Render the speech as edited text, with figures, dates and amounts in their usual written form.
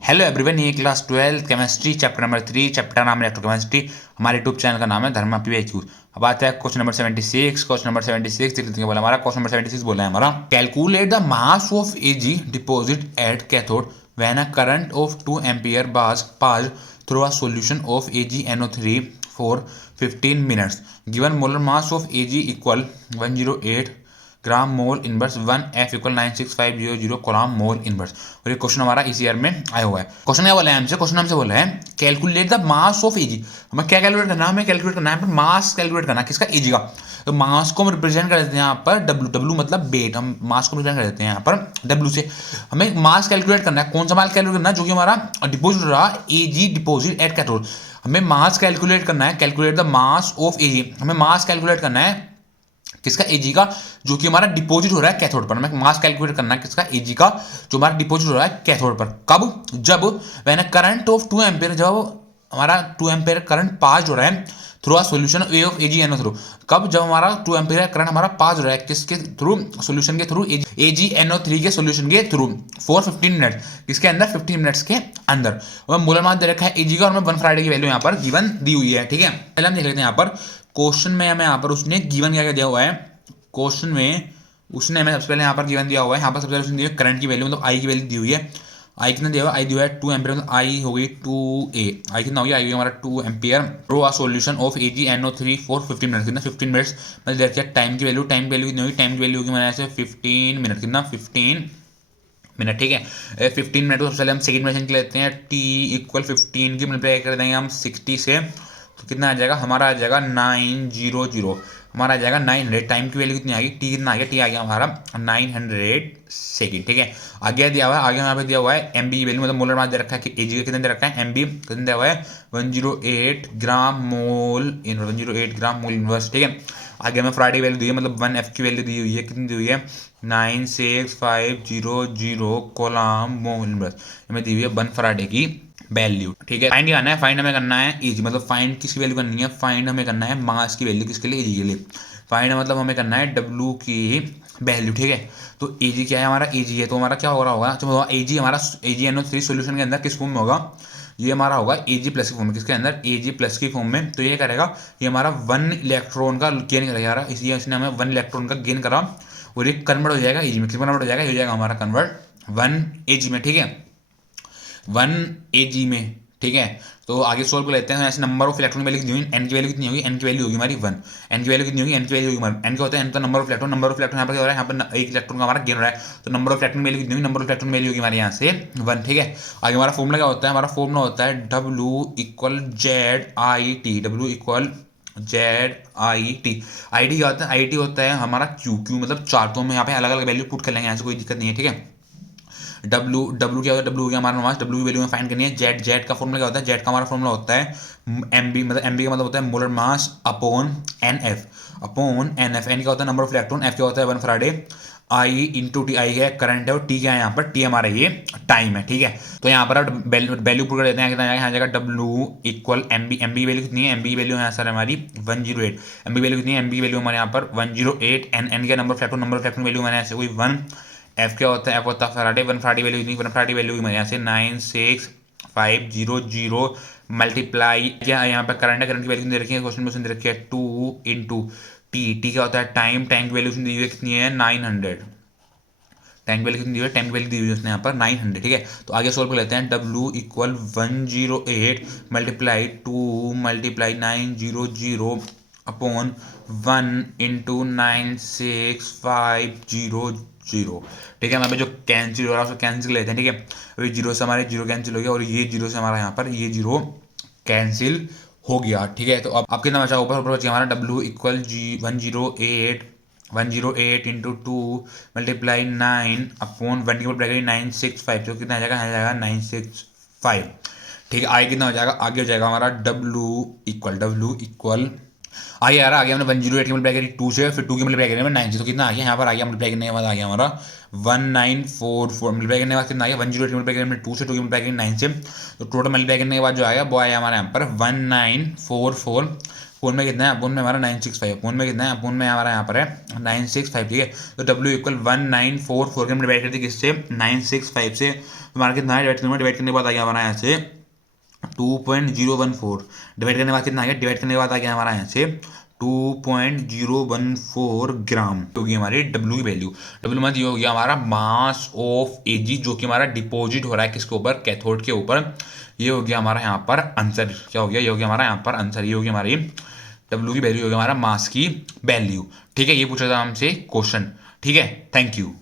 Hello everyone, ये class 12 chemistry chapter number 3, chapter नाम है इलेक्ट्रोकेमिस्ट्री। हमारे यूट्यूब चैनल का नाम है धर्मा पीएचयू। अब आता है क्वेश्चन नंबर 76। क्वेश्चन नंबर 76 देख लेते हैं। बोला हमारा क्वेश्चन नंबर 76 बोला है हमारा, calculate the mass of Ag deposit at cathode when a current of 2 ampere pass through a solution of AgNO3 for 15 minutes. Given molar mass of Ag equal 108 gram mole inverse 1F equal 96500 coulomb mole inverse. और ये question हमारा इस year में आया हुआ है। Question क्या बोला है हमसे? क्वेश्चन हमसे बोला है कैलकुलेट द मास ऑफ एजी। हमें क्या कैलकुलेट करना है? हमें कैलकुलेट करना है मास कैलकुलेट करना है किसका? एजी का। तो मास को हम रिप्रेजेंट कर देते हैं यहाँ पर डब्ल्यू। डब्ल्यू मतलब वेट। हम मास को रिप्रेजेंट कर देते हैं यहाँ पर डब्ल्यू से। हमें मास कैलकुलेट करना है। कौन सा मास कैलकुलेट करना है? जो कि हमारा डिपोजिट रहा एजी डिपोजिट एट कैथोड। हमें मास कैलकुलेट करना है। कैलकुलेट द मास ऑफ एजी। हमें मास कैलकुलेट करना है किसका? एजी का, जो कि हमारा डिपॉजिट हो रहा है कैथोड पर। हमें मास कैलकुलेट करना है किसका? एजी का, जो हमारा डिपॉजिट हो रहा है कैथोड पर। कब? जब व्हेन करंट ऑफ 2 एम्पियर, जब हमारा 2 एम्पियर करंट पास हो रहा है through a solution A of AgNO through. कब? जब हमारा 2 एम्पियर करंट हमारा पास हो रहा है किसके थ्रू? सॉल्यूशन के थ्रू, AgNO3 के सॉल्यूशन के थ्रू फॉर 15 मिनट। किसके अंदर? 15 मिनट्स के अंदर। हमें मोलर मास दे रखा है एजी का और हमें 1 फराडे की वैल्यू यहाँ पर गिवन दी हुई है। ठीक है, पहले हम देख लेते हैं यहाँ पर क्वेश्चन में हमें यहाँ पर उसने गिवन क्या दिया हुआ है। क्वेश्चन में उसने हमें सबसे पहले यहाँ पर गिवन दिया हुआ है। यहाँ पर सबसे पहले उसने दिया करंट की वैल्यू, मतलब आई की वैल्यू दी हुई है। आई कितना दिया हुआ? आई दिया है 2 एम्पियर, मतलब आई हो गई 2A। आई कितना हो गया? आई हमारा 2 ampere draw a solution of AgNO3 for 15 minute. कितना? 15 मिनट्स। मतलब देखिए टाइम की वैल्यू, टाइम की वैल्यू कितनी होगी? टाइम की वैल्यू होगी हमारे यहाँ से 15 मिनट। कितना? 15 मिनट। ठीक है, 15 मिनट को सबसे पहले हम सेकंड मेंशन कर लेते हैं। टी इक्वल 15 की मल्टीप्लाई कर देंगे हम 60 से, तो कितना आ जाएगा हमारा? आ जाएगा 900। हमारा आ जाएगा 900। टाइम की वैल्यू कितनी आ गई? टी कितना आ गया? टी आ गया हमारा 900 सेकेंड। ठीक है, आगे दिया हुआ है, आगे यहाँ पे दिया हुआ है एम बी वैल्यू, मतलब मोलर मास दे रखा है कि एजी का कितना दे रखा है? एम बी कितना दिया हुआ है? 108 ग्राम मोल इन 108 ग्राम मोल इनवर्स। ठीक है, आगे हमें फ्राइडे वैल्यू दी है, मतलब 1F की वैल्यू दी हुई है। कितनी दी हुई है? 96500 कोलम मोल इनवर्स। हमें दी हुई है 1 फराडे की वैल्यू। ठीक है, फाइंड करना है। फाइंड हमें करना है एजी, मतलब फाइंड किसकी वैल्यू करनी है? फाइंड हमें करना है मास की वैल्यू। किसके लिए? एजी के लिए। फाइंड मतलब हमें करना है डब्ल्यू की वैल्यू। ठीक है, तो एजी क्या है हमारा? एजी है, तो हमारा क्या हो रहा होगा? तो एजी हमारा AgNO3 सॉल्यूशन के अंदर किस फॉर्म में होगा? ये हमारा होगा एजी प्लस की फॉर्म में। किसके अंदर? एजी प्लस की फॉर्म में। तो ये करेगा, ये हमारा 1 इलेक्ट्रॉन का गेन करेगा, इसलिए इसने हमें 1 इलेक्ट्रॉन का गेन करा और ये कन्वर्ट हो जाएगा एजी में। किस कन्वर्ट हो जाएगा? हो जाएगा हमारा कन्वर्ट 1 एजी में। ठीक है, 1 एजी में। ठीक है, तो आगे सोल्व कर लेते हैं। ऐसे नंबर ऑफ इलेक्ट्रॉन की वैल्यू कितनी होगी? एन की वैल्यू कितनी होगी? एन की वैल्यू होगी हमारी 1। एन की वैल्यू कितनी होगी? एन की वैल्यू होगी हमारी, एन क्या होता है? एन का number of electron. Number of electron यहाँ पर क्या हो रहा है? यहाँ पर एक इलेक्ट्रॉन का हमारा गेन हो रहा है, तो नंबर ऑफ इलेक्ट्रॉन वैल्यू कितनी होगी? नंबर ऑफ इलेक्ट्रॉन वैल्यू होगी हमारे यहाँ से 1। ठीक है, आगे हमारा फॉर्मूला क्या होता है? हमारा फॉर्मूला होता है W equal ZIT। W equal ZIT। I T क्या होता है? आई टी होता है हमारा क्यू मतलब 4। तो हम यहाँ पे अलग अलग वैल्यू पुट कर लेंगे, यहाँ से कोई दिक्कत नहीं है। ठीक है, डब्ल्यू डब्ल्यू क्या होता है? डब्ल्यू हो गया हमारा मास। डब्ल्यू की वैल्यू में फाइंड करनी है। जेड जेड का फॉर्मूला क्या होता है? जेड का हमारा फॉर्मूला होता है एम बी, मतलब एम बी का मतलब होता है molar mass upon N F. Upon N F. N क्या होता है? Number of electron. एफ क्या होता है? 1 फराडे। आई इंटू टी। आई है करंट है और टी क्या है यहाँ पर? टी हमारा ये टाइम है। ठीक है, तो यहाँ पर वैल्यू पुट कर देते हैं। कितना आएगा? यहाँ जाएगा W equal M B. M B की वैल्यू कितनी है? एम बी की वैल्यू यहाँ सर हमारी 108। एम बी वैल्यू कितनी है? एम बी की वैल्यू हमारे यहाँ पर 108। एन एन का number of electron. Number of electron value हमारे यहाँ से कोई 1। एफ क्या होता है? एफ होता है फराडे। 1 फराडे वैल्यू कितनी? 1 फराडे वैल्यू की यहाँ से 96500 मल्टीप्लाई क्या यहाँ पर करंट है। करंट की वैल्यू दे रखी है क्वेश्चन में, दे रखी है 2 इंटू टी। टी क्या होता है? टाइम। टाइम की वैल्यू दी हुई है कितनी है? 900। टाइम की वैल्यू कितनी दी हुई है? टाइम की वैल्यू दी हुई है उसने यहाँ पर 900। ठीक है, तो आगे सोल्व कर लेते हैं। W equal 108 multiply 2 multiply 900 upon 1 into 96500। ठीक है, हमें जो कैंसिल हो रहा है उसको कैंसिल लेते हैं। ठीक है, अभी जीरो से हमारे जीरो कैंसिल हो गया और ये जीरो से हमारा यहाँ पर ये जीरो कैंसिल हो गया। ठीक है, तो अब कितना बचा? ऊपर ऊपर बचा हमारा डब्ल्यू इक्वल जी 108 इंटू 2 मल्टीप्लाई 9 अपॉन 1 की मल्टीप्लाई 965। तो कितना आ जाएगा? आ जाएगा 965। ठीक है, आगे कितना हो जाएगा? आगे हो जाएगा हमारा डब्ल्यू इक्वल आगे आ रहा है। आगे हमने 108 की मल्टीप्लाई करी 2 से, फिर 2 की मल्टीप्लाई करने में 9 से, तो कितना आ गया यहाँ पर? आ गया मल्टीप्लाई करने के बाद आ गया हमारा 1944। मल्टीप्लाई करने के बाद कितना आ गया? 108 की मल्टीप्लाई करने में 2 से, 2 की मल्टीप्लाई करी 9 से, तो टोटल मल्टीप्लाई करने के बाद जो आया वो आया हमारे यहाँ पर 1944 फोन में कितना है, फोन में हमारा 965, फोन में कितना है, फोन में हमारा यहाँ पर है 965, ठीक है। तो W इक्वल 1944 के हम डिवाइड करते किससे, 965 से, तो हमारा कितना है, डिवाइड करने के बाद आ गया हमारा यहाँ से 2.014, डिवाइड करने के बाद कितना आ गया, डिवाइड करने के बाद आ गया हमारा यहाँ से 2.014 ग्राम होगी हमारी W की वैल्यू। W मतलब ये हो गया हमारा मास ऑफ Ag, जो कि हमारा डिपॉजिट हो रहा है किसके ऊपर, कैथोड के ऊपर। ये हो गया हमारा यहाँ पर आंसर, क्या हो गया, ये हो गया हमारा यहाँ पर आंसर, ये हो गया हमारी W की वैल्यू, हो गया हमारा मास की वैल्यू, ठीक है। ये पूछा था हमसे क्वेश्चन, ठीक है। Thank you.